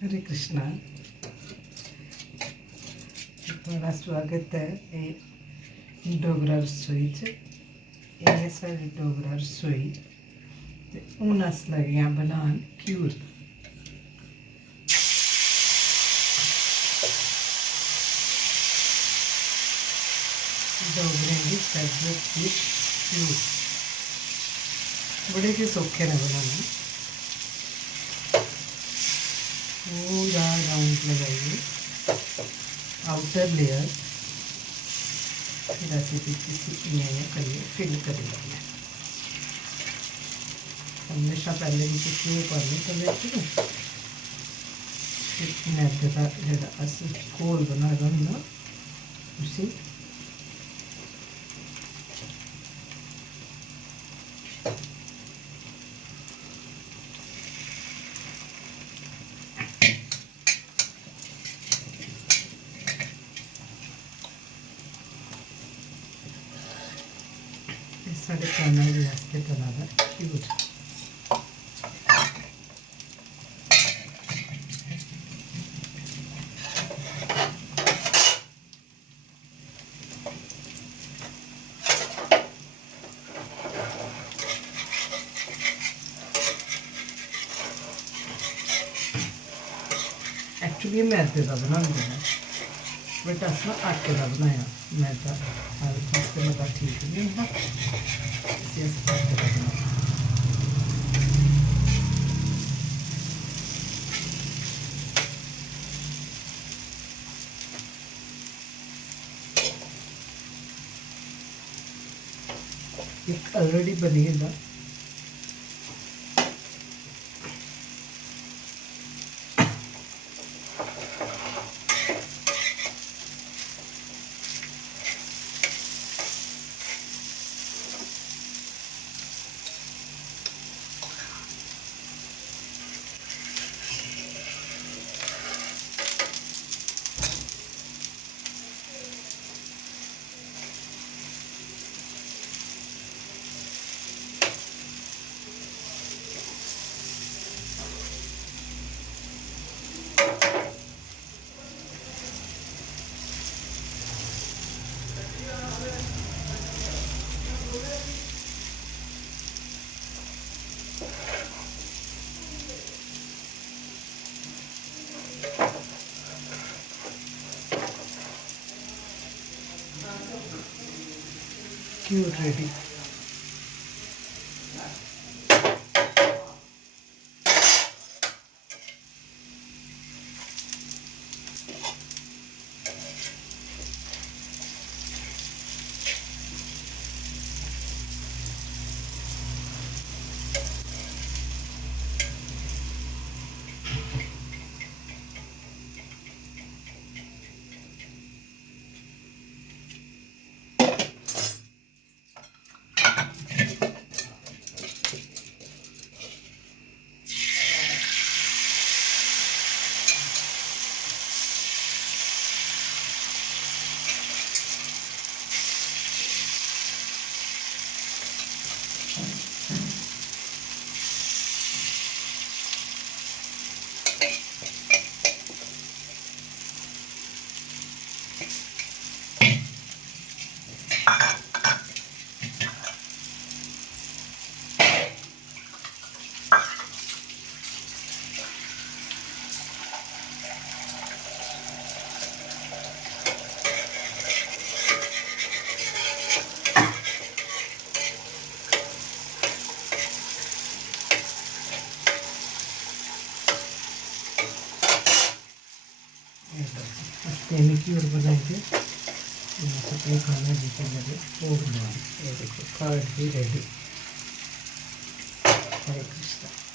हरे कृष्णा। बड़ा स्वागत है ये डोगरा रसोई च। ये सारी डोगरा रसोई ते हून अस लगे आं बनान घ्यूर। डोगरें की फेवरेट डिश घ्यूर बड़े ही सौखे ने बनाने। पूरा राउंड लगाइए आउटर लेयर, फिर ऐसे इन्हें करिए फिल कर लेंगे। हमेशा पहले भी घ्यूर पानी तवे फिर मैदे का जो अस घोल बनाए दा होंदा उसी साढ़े चैनल वास्ते बना दा घ्यूर। एक्चुअली मैदे का बनाते हैं बट अस ना आटे का बनाया। मैदा हर पासे मता ठीक नहीं होंदा, इसी अस आटे का बनाया। एक ऑलरेडी बनी है घ्यूर रेडी। घ्यूर बनाएंगे अपने खाना जिसे लगे वो बनवा। ये देखो कार्ड भी रेडी। हरे कृष्णा।